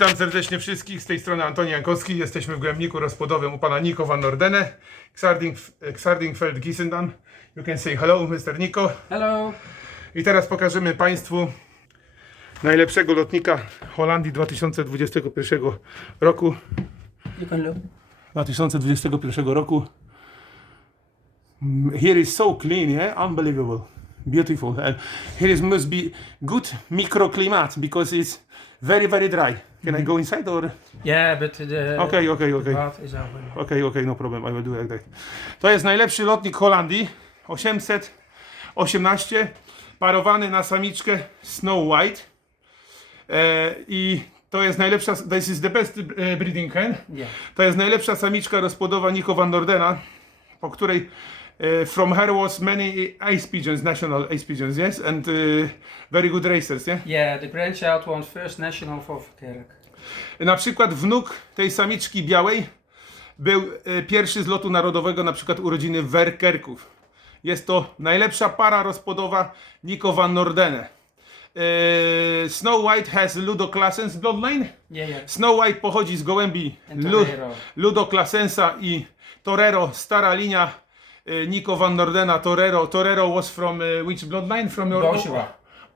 Witam serdecznie wszystkich, z tej strony Antoni Jankowski. Jesteśmy w Głębniku Rozpłodowym u pana Nico van Nordene, Xarding, Xardingfeld Gisendam. You can say hello, Mr. Nico. Hello. I teraz pokażemy Państwu najlepszego lotnika Holandii 2021 roku. You can look. 2021 roku. Mm, Here is so clean, yeah, unbelievable, beautiful. And here is must be good microclimate because it's very very dry. Can I go inside or? Yeah, but the Okay, okay, okay. bath is open. Okej, okej, no problem, I will do like that. To jest najlepszy lotnik Holandii, 818, parowany na samiczkę Snow White. E, I to jest najlepsza, this is the best e, breeding hen. Yeah. To jest najlepsza samiczka rozpłodowa Nico van Nordena, po której e, from her was many ace pigeons, national ace pigeons, yes? And e, very good racers, yeah? Yeah, the grandchild won first national for Verkerk. Na przykład wnuk tej samiczki białej był e, pierwszy z lotu narodowego, na przykład urodziny Werkerków. Jest to najlepsza para rozpłodowa Nico van Nordene. E, Snow White has Ludo Classens bloodline. Yeah, yeah. Snow White pochodzi z gołębi And Lu, Torero. I Torero, stara linia Nico van Nordena. Torero, Torero was from e, which bloodline? From your, Bosua.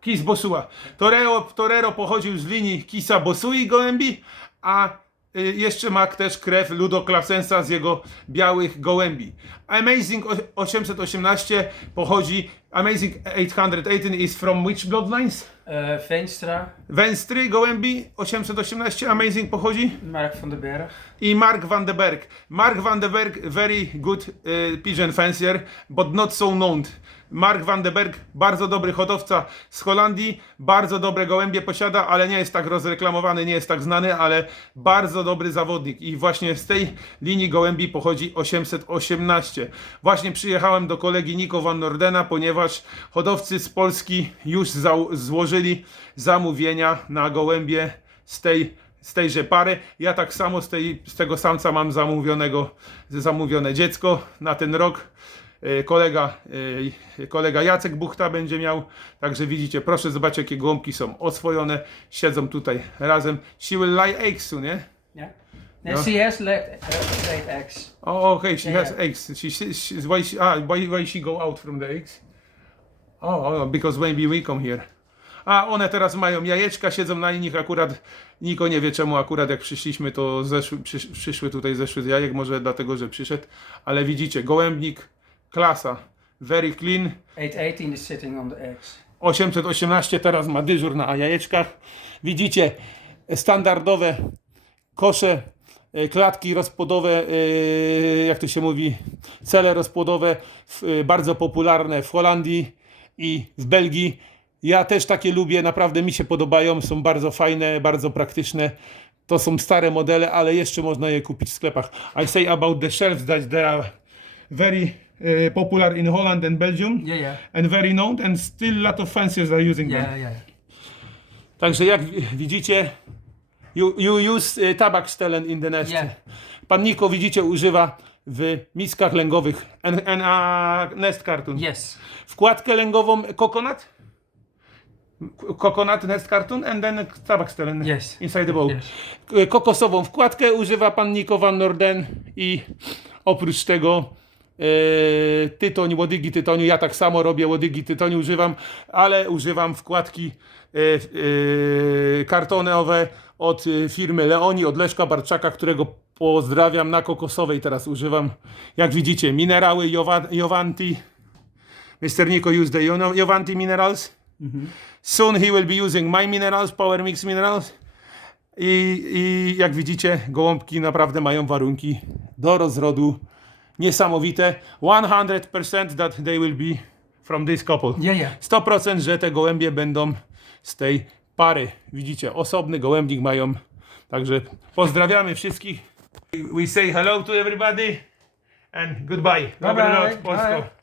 Kis Bosua. Torero, Torero pochodził z linii Kisa Bosui gołębi, a y, jeszcze ma też krew Ludo Classensa z jego białych gołębi. Amazing o- 818 pochodzi, Amazing 818 is from which bloodlines? Veenstra, Węstry gołębi 818 Amazing pochodzi Mark van den Berg. i Mark van den Berg. Mark van den Berg, very good uh, pigeon fancier, but not so known. Mark van den Berg, bardzo dobry hodowca z Holandii, bardzo dobre gołębie posiada, ale nie jest tak rozreklamowany, nie jest tak znany, ale bardzo dobry zawodnik. I właśnie z tej linii gołębi pochodzi 818. Właśnie przyjechałem do kolegi Nico van Nordena, ponieważ hodowcy z Polski już złożyli zamówienia na gołębie z tej z tejże pary. Ja tak samo z, tej, z tego samca mam zamówionego, zamówione dziecko na ten rok. E, Kolega, e, kolega Jacek Buchta będzie miał. Także widzicie, proszę zobaczyć jakie gołąbki są oswojone. Siedzą tutaj razem. She will lay eggs soon, nie? Yeah. No. she has laid, laid eggs. Oh, okay, she Yeah, has eggs. She, she, she, why, she, ah, why, why she go out from the eggs? Oh, oh, because maybe we come here. A one teraz mają jajeczka, siedzą na nich akurat. Niko nie wie czemu akurat jak przyszliśmy, to zeszły, przysz, przyszły tutaj zeszły z jajek, może dlatego, że przyszedł. Ale widzicie, gołębnik, klasa, very clean. 818 is sitting on the eggs. 818 teraz ma dyżur na jajeczkach. Widzicie standardowe kosze, e, klatki rozpłodowe, e, jak to się mówi, cele rozpłodowe, e, bardzo popularne w Holandii i w Belgii. Ja też takie lubię, naprawdę mi się podobają, są bardzo fajne, bardzo praktyczne. To są stare modele, ale jeszcze można je kupić w sklepach. I say about the shelves that they are very e, popular in Holland and Belgium Yeah, yeah. and very known and still lot of fanciers are using them. Yeah, yeah. Także jak wi- widzicie, you, you use y, tabak stellen in the nest. Yeah. Pan Niko widzicie używa w miskach lęgowych and, and a nest cartoon. Yes. Wkładkę lęgową coconut. K- Coconut nest cartoon and then tabak stellen Yes. inside the bowl. Yes. K- Kokosową wkładkę używa pan Niko van Norden i oprócz tego tytoń, łodygi tytoniu. Ja tak samo robię, łodygi tytoniu używam, ale używam wkładki e, e, kartonowe od e, firmy Leoni, od Leszka Barczaka, którego pozdrawiam na kokosowej teraz używam. Jak widzicie, minerały Jovanti. Mr. Nico use the Jovanti minerals. Soon he will be using my minerals, Power Mix minerals. I, I jak widzicie, gołąbki naprawdę mają warunki do rozrodu niesamowite. 100% that they will be from this couple. Yeah, yeah. 100% że te gołębie będą z tej pary. Widzicie, osobny gołębnik mają. Także pozdrawiamy wszystkich. We say hello to everybody and goodbye. Bye Dobry lot, Polsko. Bye.